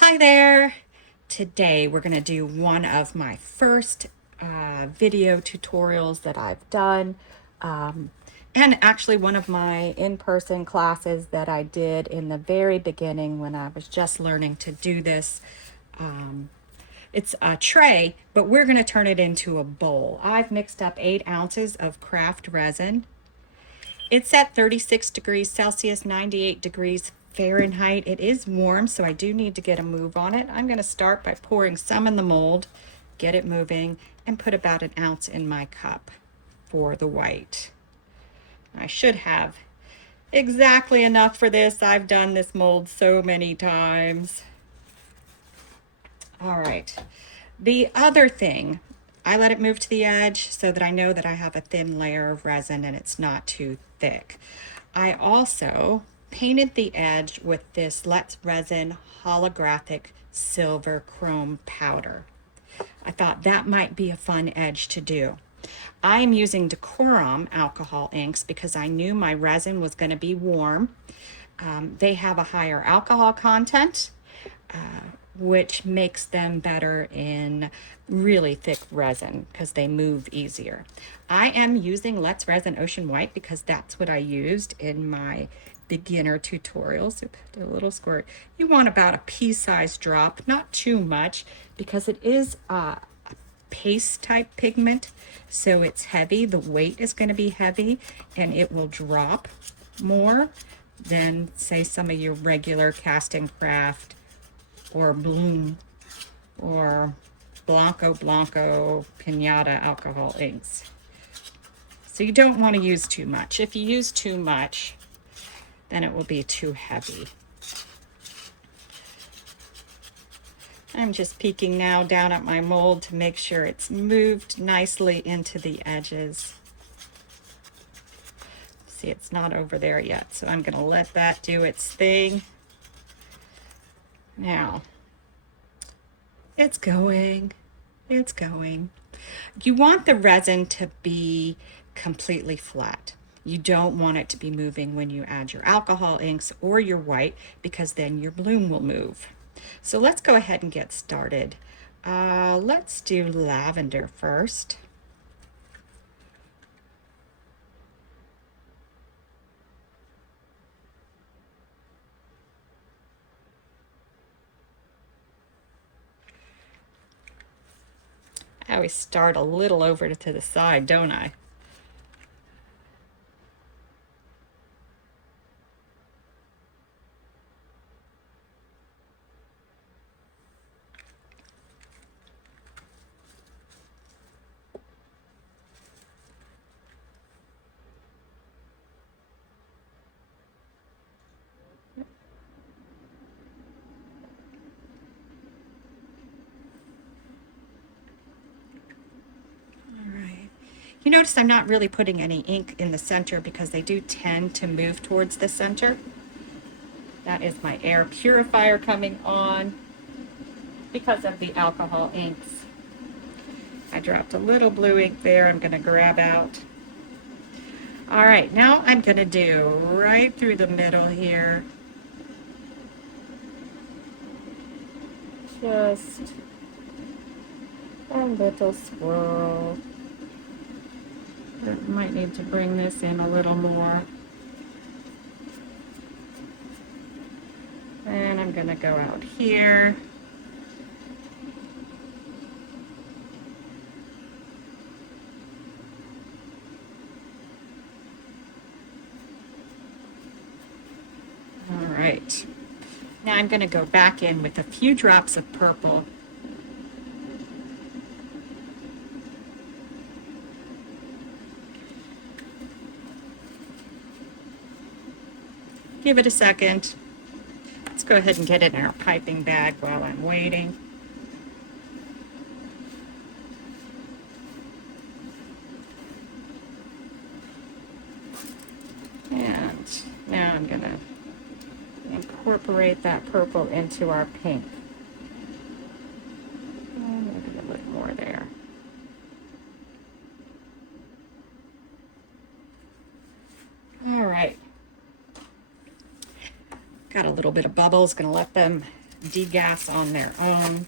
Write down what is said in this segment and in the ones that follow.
Hi there! Today we're going to do one of my first video tutorials that I've done, and actually one of my in-person classes that I did in the very beginning when I was just learning to do this. It's a tray, but we're going to turn it into a bowl. I've mixed up 8 ounces of craft resin. It's at 36 degrees Celsius, 98 degrees Fahrenheit. It is warm, so I do need to get a move on it. I'm going to start by pouring some in the mold, get it moving, and put about 1 ounce in my cup for the white. I should have exactly enough for this. I've done this mold so many times. All right. The other thing, I let it move to the edge so that I know that I have a thin layer of resin and it's not too thick. I also painted the edge with this Let's Resin holographic silver chrome powder. I thought that might be a fun edge to do. I'm using DecorRom alcohol inks because I knew my resin was going to be warm. They have a higher alcohol content, which makes them better in really thick resin because they move easier. I am using Let's Resin Ocean White because that's what I used in my beginner tutorials. A little squirt. You want about a pea-sized drop, not too much, because it is a paste type pigment, so it's heavy. The weight is going to be heavy and it will drop more than, say, some of your regular cast and craft or Bloom or Blanco Pinata alcohol inks. So you don't want to use too much. If you use too much, then it will be too heavy. I'm just peeking now down at my mold to make sure it's moved nicely into the edges. See, it's not over there yet, so I'm going to let that do its thing. Now, it's going. You want the resin to be completely flat. You don't want it to be moving when you add your alcohol inks or your white, because then your bloom will move. So let's go ahead and get started. Let's do lavender first. I always start a little over to the side, don't I? You notice I'm not really putting any ink in the center because they do tend to move towards the center. That is my air purifier coming on because of the alcohol inks. I dropped a little blue ink there I'm going to grab out. All right, now I'm going to do right through the middle here. Just a little swirl. Might need to bring this in a little more. And I'm going to go out here. All right. Now I'm going to go back in with a few drops of purple. Give it a second. Let's go ahead and get it in our piping bag while I'm waiting. And now I'm going to incorporate that purple into our pink. And maybe a little more there. All right. Got a little bit of bubbles, going to let them degas on their own.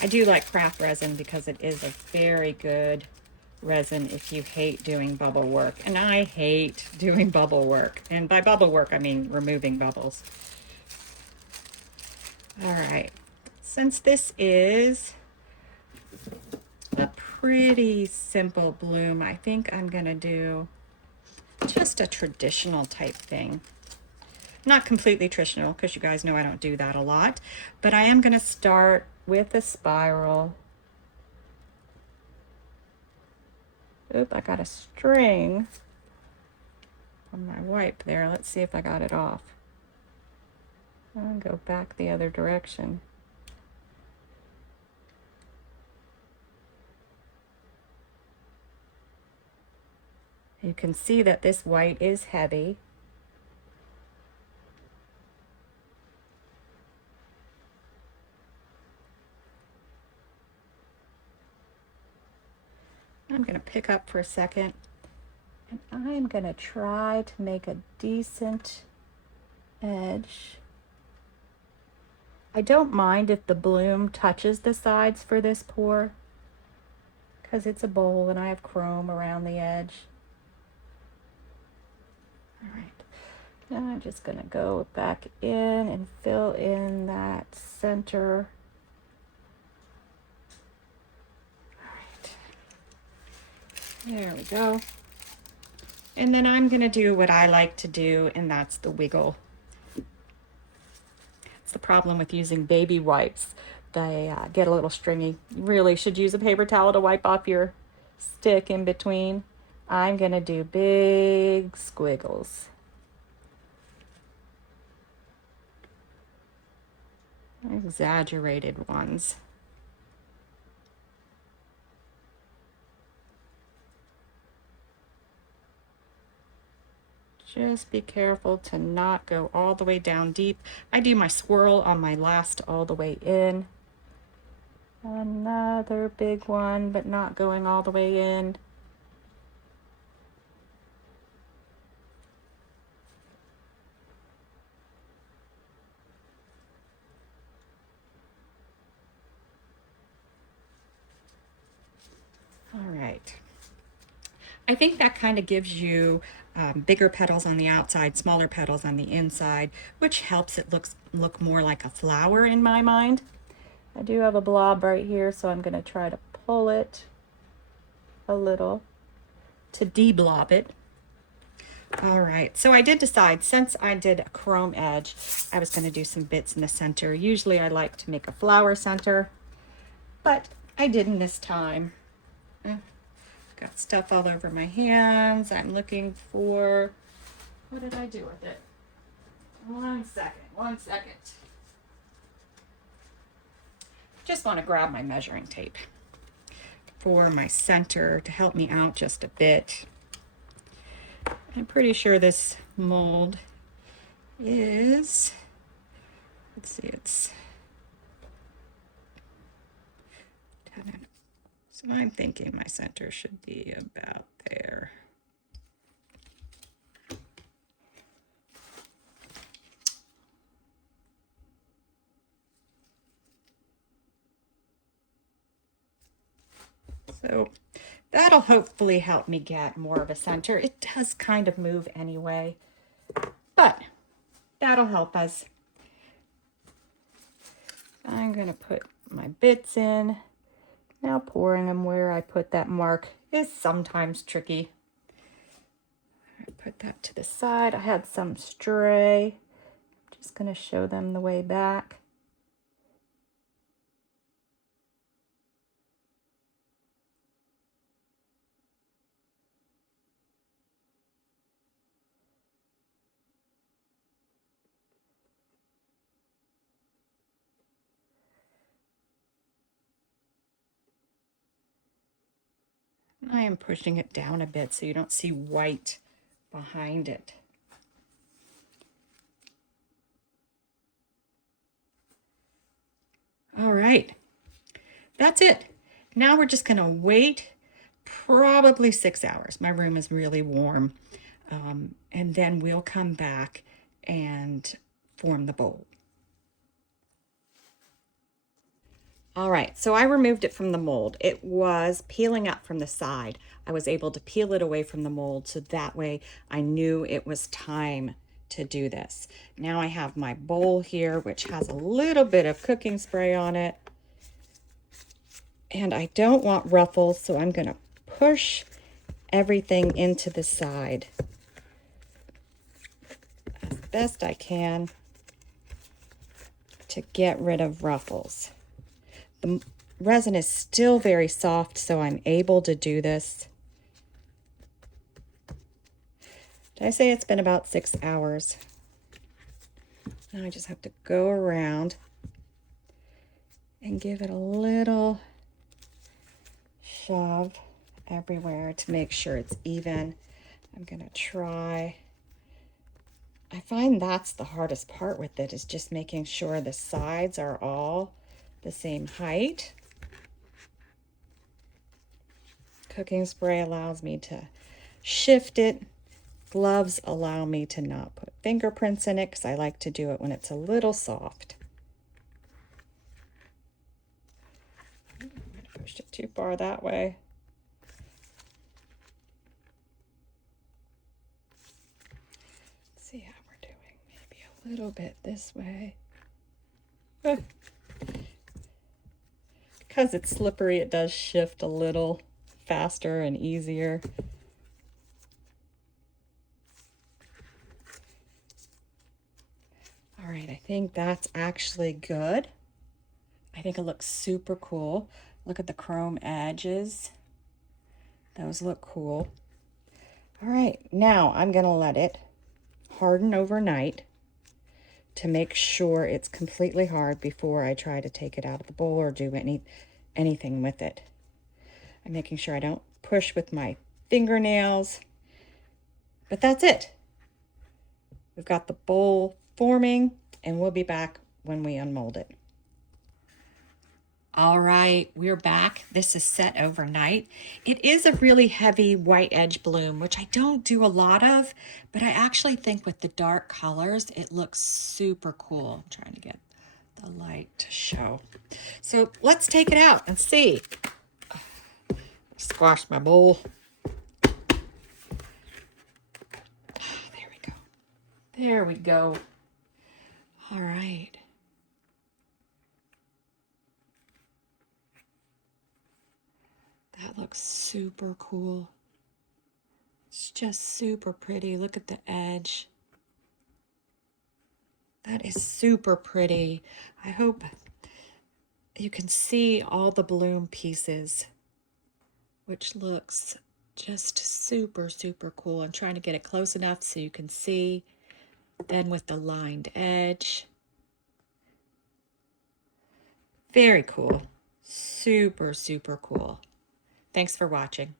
I do like craft resin because it is a very good resin if you hate doing bubble work. And I hate doing bubble work. And by bubble work, I mean removing bubbles. All right. Since this is a pretty simple bloom, I think I'm going to do just a traditional type thing. Not completely traditional, because you guys know I don't do that a lot, but I am going to start with a spiral. Oop, I got a string on my wipe there. Let's see if I got it off. I'll go back the other direction. You can see that this white is heavy. I'm going to pick up for a second, and I'm going to try to make a decent edge. I don't mind if the bloom touches the sides for this pour, because it's a bowl and I have chrome around the edge. All right, now I'm just going to go back in and fill in that center. There we go. And then I'm going to do what I like to do, and that's the wiggle. It's the problem with using baby wipes. They get a little stringy. You really should use a paper towel to wipe off your stick in between. I'm going to do big squiggles. Exaggerated ones. Just be careful to not go all the way down deep. I do my swirl on my last all the way in. Another big one, but not going all the way in. All right. I think that kind of gives you bigger petals on the outside, smaller petals on the inside, which helps it look more like a flower in my mind. I do have a blob right here, so I'm going to try to pull it a little to de-blob it. All right, so I did decide, since I did a chrome edge, I was going to do some bits in the center. Usually I like to make a flower center, but I didn't this time. Got stuff all over my hands. I'm looking for, what did I do with it? One second. Just want to grab my measuring tape for my center to help me out just a bit. I'm pretty sure this mold is, let's see, it's 10. So I'm thinking my center should be about there. So that'll hopefully help me get more of a center. It does kind of move anyway, but that'll help us. I'm going to put my bits in. Now pouring them where I put that mark is sometimes tricky. I put that to the side. I had some stray. I'm just going to show them the way back. I am pushing it down a bit so you don't see white behind it. All right, that's it. Now we're just gonna wait probably 6 hours. My room is really warm. and then we'll come back and form the bowl. All right, so I removed it from the mold. It was peeling up from the side. I was able to peel it away from the mold, so that way I knew it was time to do this. Now I have my bowl here, which has a little bit of cooking spray on it. And I don't want ruffles, so I'm gonna push everything into the side as best I can to get rid of ruffles. The resin is still very soft, so I'm able to do this. Did I say it's been about 6 hours? Now I just have to go around and give it a little shove everywhere to make sure it's even. I'm gonna try. I find that's the hardest part with it, is just making sure the sides are all the same height. Cooking spray allows me to shift it. Gloves allow me to not put fingerprints in it because I like to do it when it's a little soft. I pushed it too far that way. Let's see how we're doing. Maybe a little bit this way. Because it's slippery, it does shift a little faster and easier. All right, I think that's actually good. I think it looks super cool. Look at the chrome edges. Those look cool. All right, now I'm gonna let it harden overnight to make sure it's completely hard before I try to take it out of the bowl or do anything with it. I'm making sure I don't push with my fingernails, but that's it. We've got the bowl forming, and we'll be back when we unmold it. All right, we're back. This is set overnight. It is a really heavy white edge bloom, which I don't do a lot of, but I actually think with the dark colors, it looks super cool. I'm trying to get the light to show. So let's take it out and see. Squash my bowl. There we go. There we go. All right. That looks super cool. It's just super pretty. Look at the edge. That is super pretty. I hope you can see all the bloom pieces, which looks just super, super cool. I'm trying to get it close enough so you can see. Then with the lined edge. Very cool. Super, super cool. Thanks for watching.